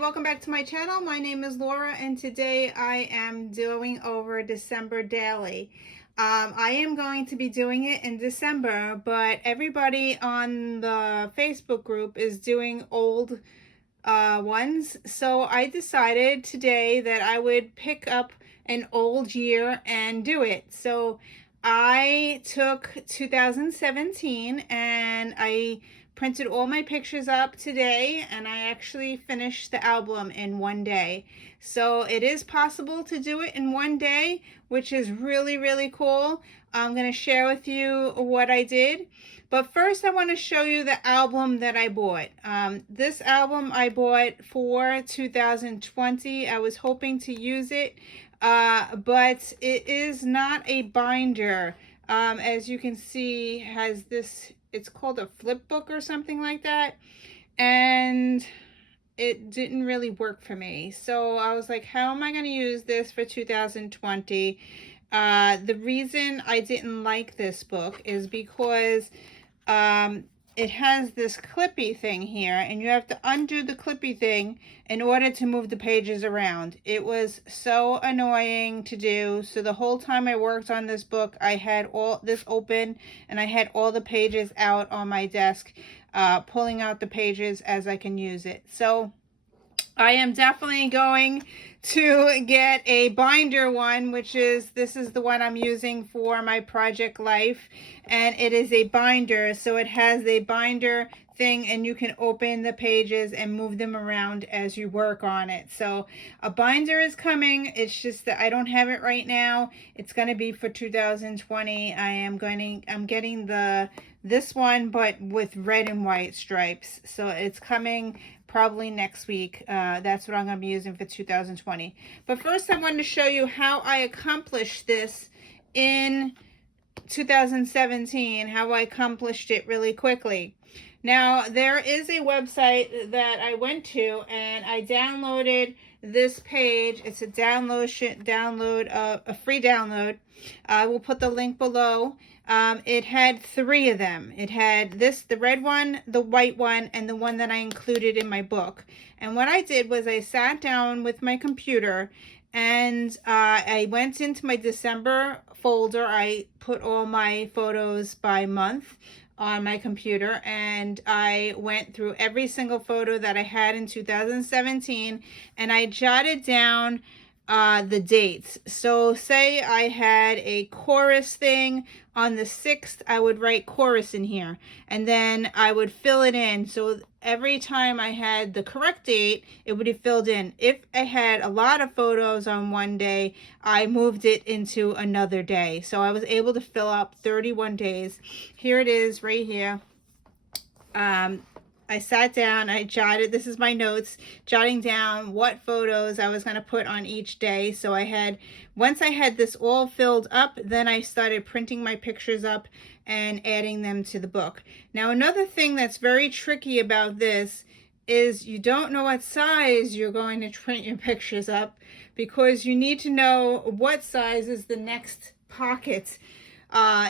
welcome back to my channel. My name is Laura and today I am doing over December daily. I am going to be doing it in December, but everybody on the Facebook group is doing old ones. So I decided today that I would pick up an old year and do it. So I took 2017 and I printed all my pictures up today, and I actually finished the album in one day. So it is possible to do it in one day, which is really cool. I'm going to share with you what I did. But first I want to show you the album that I bought. This album I bought for 2020. I was hoping to use it, but it is not a binder. As you can see, has this, it's called a flip book or something like that, and it didn't really work for me. So I was like, how am I going to use this for 2020? The reason I didn't like this book is because it has this clippy thing here, and you have to undo the clippy thing in order to move the pages around. It was so annoying to do. So the whole time I worked on this book, I had all this open and I had all the pages out on my desk, pulling out the pages as I can use it. So I am definitely going to get a binder one, which is, this is the one I'm using for my project life, and it is a binder, so it has a binder thing and you can open the pages and move them around as you work on it. So a binder is coming. It's just that I don't have it right now. It's going to be for 2020. I'm getting this one but with red and white stripes, so it's coming probably next week. That's what I'm going to be using for 2020. But first I wanted to show you how I accomplished this in 2017, how I accomplished it really quickly. Now, there is a website that I went to and I downloaded this page. It's a a free download. I will put the link below. It had three of them. It had this, the red one, the white one, and the one that I included in my book. And what I did was I sat down with my computer and I went into my December folder. I put all my photos by month on my computer, and I went through every single photo that I had in 2017, and I jotted down the dates. So say I had a chorus thing on the 6th, I would write chorus in here, and then I would fill it in. So every time I had the correct date, it would be filled in. If I had a lot of photos on one day, I moved it into another day. So I was able to fill up 31 days. Here it is right here. I sat down, I jotted, this is my notes, jotting down what photos I was going to put on each day. So I had, once I had this all filled up, then I started printing my pictures up and adding them to the book. Now, another thing that's very tricky about this is you don't know what size you're going to print your pictures up, because you need to know what size is the next pocket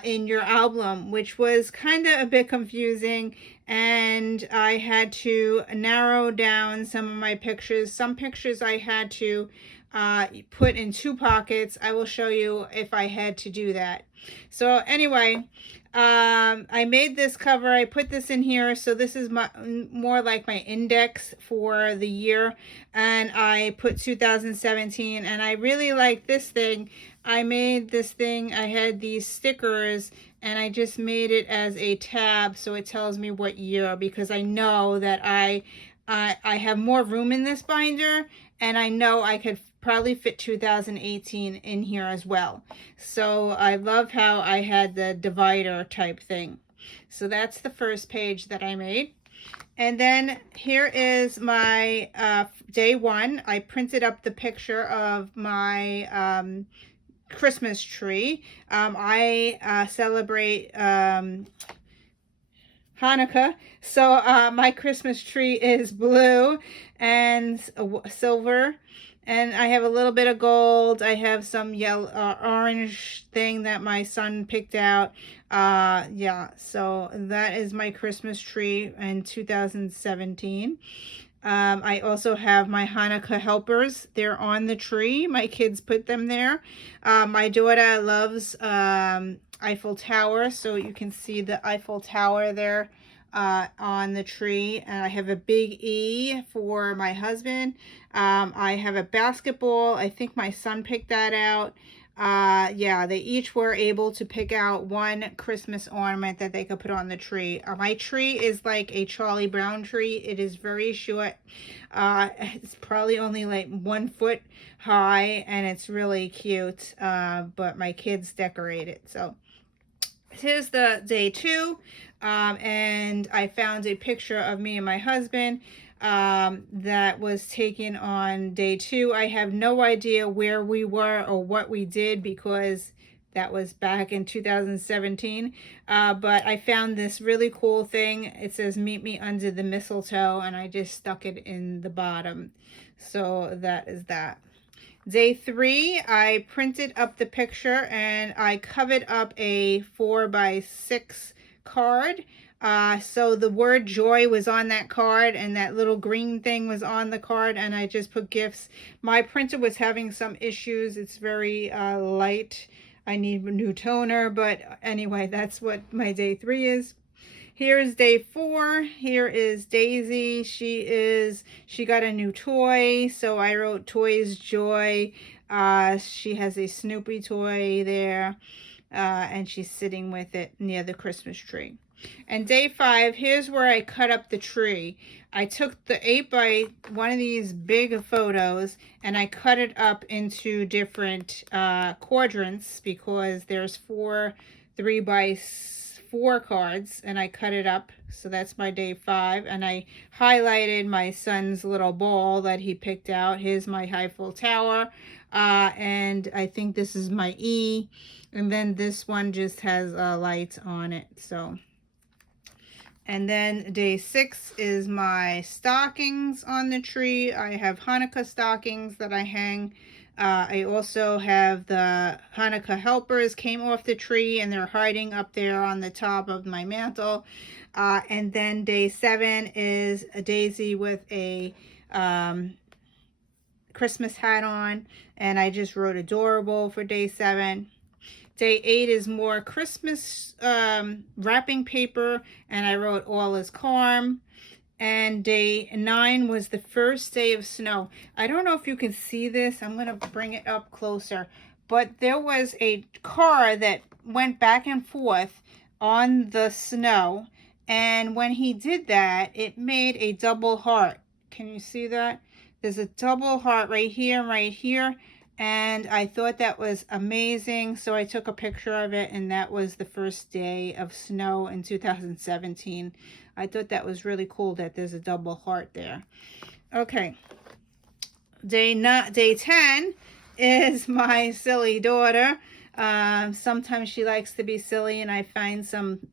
in your album, which was kind of a bit confusing, and I had to narrow down some of my pictures. Some pictures I had to put in two pockets. I will show you if I had to do that. So anyway, I made this cover. I put this in here, so this is more like my index for the year, and I put 2017, and I really like this thing. I made this thing, I had these stickers, and I just made it as a tab so it tells me what year, because I know that I have more room in this binder, and I know I could probably fit 2018 in here as well. So I love how I had the divider type thing. So that's the first page that I made. And then here is my day one. I printed up the picture of my Christmas tree. I celebrate Hanukkah, so my Christmas tree is blue and silver, and I have a little bit of gold. I have some yellow, orange thing that my son picked out. Yeah, so that is my Christmas tree in 2017. I also have my Hanukkah helpers. They're on the tree. My kids put them there. My daughter loves Eiffel Tower, so you can see the Eiffel Tower there on the tree. And I have a big E for my husband. I have a basketball. I think my son picked that out. Yeah, they each were able to pick out one Christmas ornament that they could put on the tree. My tree is like a Charlie Brown tree. It is very short. It's probably only like 1 foot high, and it's really cute. But my kids decorate it. So here's the day 2. And I found a picture of me and my husband that was taken on day 2. I have no idea where we were or what we did because that was back in 2017. But I found this really cool thing. It says meet me under the mistletoe, and I just stuck it in the bottom. So that is that. Day 3, I printed up the picture and I covered up a 4x6 card. So the word joy was on that card, and that little green thing was on the card, and I just put gifts. My printer was having some issues. It's very light. I need a new toner, but anyway, that's what my day 3 is. Here's day 4. Here is Daisy. She got a new toy, so I wrote Toys Joy. She has a Snoopy toy there, and she's sitting with it near the Christmas tree. And day 5, here's where I cut up the tree. I took the 8 by one of these big photos and I cut it up into different quadrants because there's 4 3x4 cards, and I cut it up. So that's my day 5, and I highlighted my son's little ball that he picked out. Here's my Eiffel Tower, and I think this is my E, and then this one just has a light on it. So, and then day 6 is my stockings on the tree. I have Hanukkah stockings that I hang. I also have the Hanukkah helpers came off the tree, and they're hiding up there on the top of my mantle. And then day 7 is a Daisy with a Christmas hat on, and I just wrote adorable for day 7. Day 8 is more Christmas wrapping paper, and I wrote all is calm. And day 9 was the first day of snow. I don't know if you can see this. I'm going to bring it up closer. But there was a car that went back and forth on the snow. And when he did that, it made a double heart. Can you see that? There's a double heart right here and right here. And I thought that was amazing. So I took a picture of it, and that was the first day of snow in 2017. I thought that was really cool that there's a double heart there. Okay. Day 10 is my silly daughter. Sometimes she likes to be silly, and I find some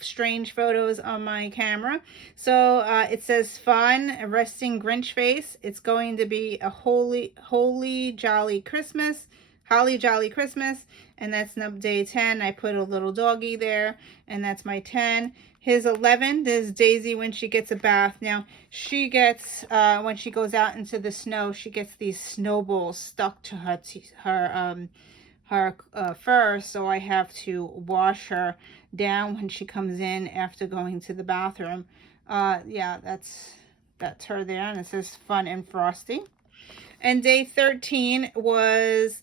strange photos on my camera. So it says fun, a resting Grinch face. It's going to be a holly jolly Christmas. Holly jolly Christmas. And that's day 10. I put a little doggy there, and that's my 10. Here's 11. There's Daisy when she gets a bath. Now, she gets, when she goes out into the snow, she gets these snowballs stuck to her fur, so I have to wash her down when she comes in after going to the bathroom. Yeah, that's her there, and it says fun and frosty. And day 13 was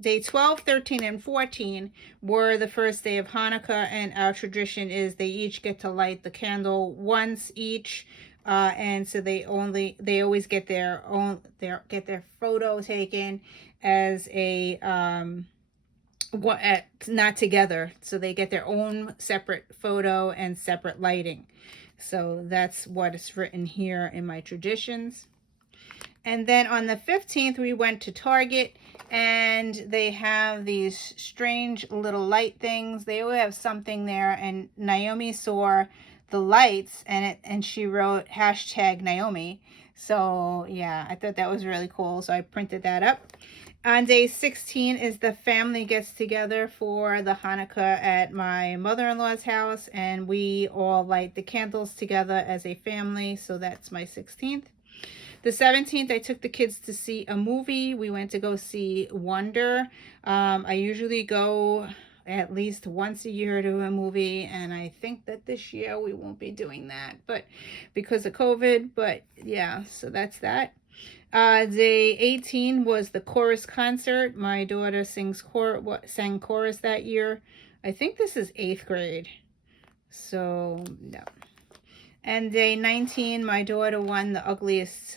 day 12, 13, and 14 were the first day of Hanukkah, and our tradition is they each get to light the candle once each, and so they always get their photo taken as a not together, so they get their own separate photo and separate lighting. So that's what is written here in my traditions. And then on the 15th, we went to Target, and they have these strange little light things. They always have something there, and Naomi saw the lights, and she wrote #Naomi. So yeah, I thought that was really cool, so I printed that up. On day 16 is the family gets together for the Hanukkah at my mother-in-law's house, and we all light the candles together as a family, so that's my 16th. The 17th, I took the kids to see a movie. We went to go see Wonder. I usually go at least once a year to a movie, and I think that this year we won't be doing that, but because of COVID. But yeah, so that's that. Day 18 was the chorus concert. My daughter sang chorus that year. I think this is 8th grade. So, no. And day 19, my daughter won the ugliest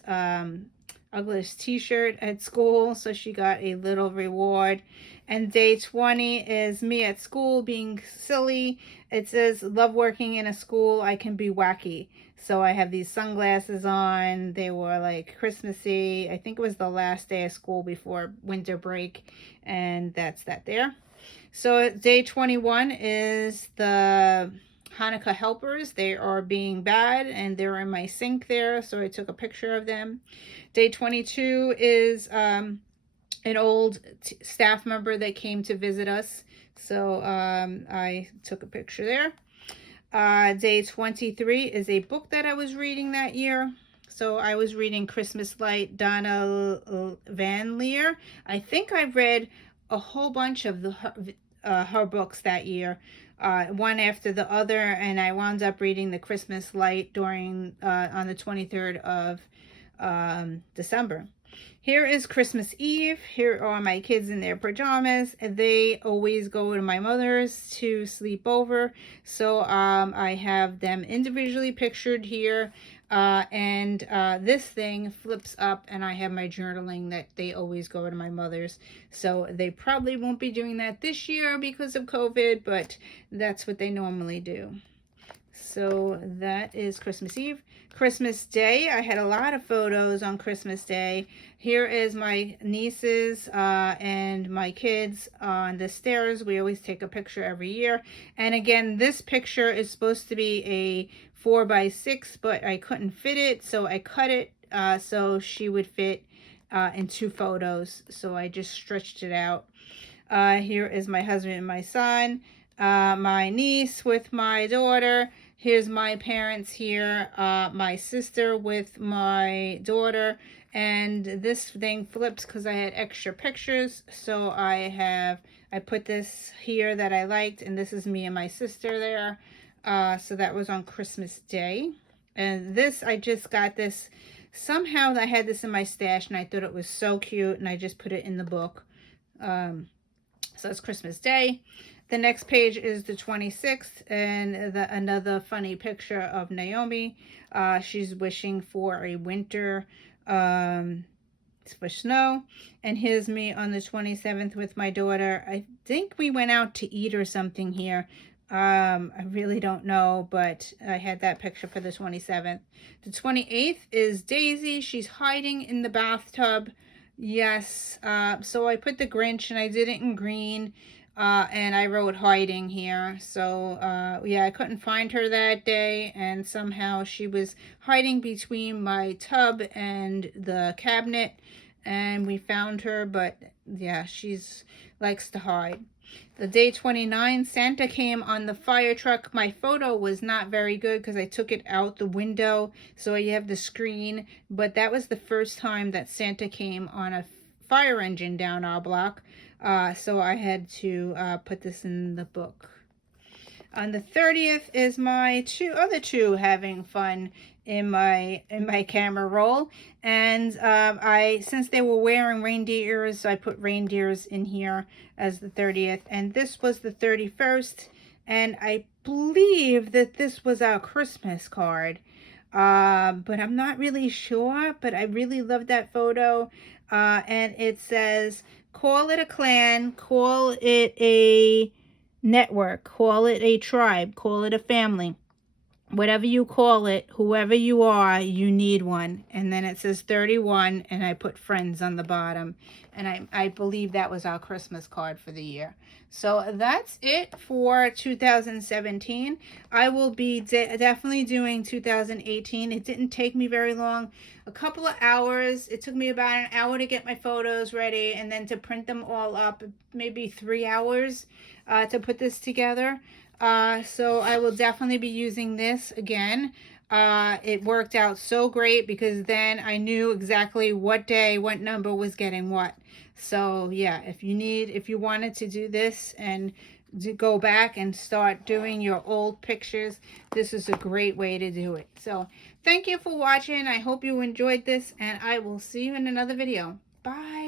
t-shirt at school, so she got a little reward. And day 20 is me at school being silly. It says, love working in a school, I can be wacky. So I have these sunglasses on. They were like Christmassy. I think it was the last day of school before winter break. And that's that there. So day 21 is the Hanukkah helpers. They are being bad and they're in my sink there. So I took a picture of them. Day 22 is an old staff member that came to visit us. So I took a picture there. Day 23 is a book that I was reading that year. So I was reading Christmas Light, Donna Van Leer. I think I read a whole bunch of her books that year, one after the other, and I wound up reading the Christmas Light during on the 23rd of December. Here is Christmas Eve. Here are my kids in their pajamas. They always go to my mother's to sleep over. So I have them individually pictured here. And this thing flips up and I have my journaling that they always go to my mother's. So they probably won't be doing that this year because of COVID, but that's what they normally do. So that is Christmas Eve. Christmas Day, I had a lot of photos on Christmas Day. Here is my nieces and my kids on the stairs. We always take a picture every year. And again, this picture is supposed to be a 4x6, but I couldn't fit it, so I cut it so she would fit in 2 photos. So I just stretched it out. Here is my husband and my son, my niece with my daughter. Here's my parents here, my sister with my daughter, and this thing flips because I had extra pictures. So I put this here that I liked, and this is me and my sister there. So that was on Christmas Day. And this, I just got this. Somehow I had this in my stash, and I thought it was so cute, and I just put it in the book. So that's Christmas Day. The next page is the 26th, and another funny picture of Naomi. She's wishing for a winter for snow. And here's me on the 27th with my daughter. I think we went out to eat or something here. I really don't know, but I had that picture for the 27th. The 28th is Daisy. She's hiding in the bathtub. Yes. So I put the Grinch and I did it in green. And I wrote hiding here. So, yeah, I couldn't find her that day. And somehow she was hiding between my tub and the cabinet. And we found her. But, yeah, she's likes to hide. The day 29, Santa came on the fire truck. My photo was not very good because I took it out the window. So you have the screen. But that was the first time that Santa came on a fire engine down our block. So I had to put this in the book. On the 30th is my other two having fun in my camera roll. And since they were wearing reindeer ears, I put reindeers in here as the 30th. And this was the 31st. And I believe that this was our Christmas card. But I'm not really sure. But I really love that photo. And it says, call it a clan, call it a network, call it a tribe, call it a family. Whatever you call it, whoever you are, you need one. And then it says 31, and I put friends on the bottom. And I believe that was our Christmas card for the year. So that's it for 2017. I will be definitely doing 2018. It didn't take me very long. A couple of hours. It took me about an hour to get my photos ready and then to print them all up. Maybe 3 hours to put this together. So I will definitely be using this again. It worked out so great because then I knew exactly what day, what number was getting what. So yeah, if you wanted to do this and go back and start doing your old pictures, this is a great way to do it. So thank you for watching. I hope you enjoyed this, and I will see you in another video. Bye.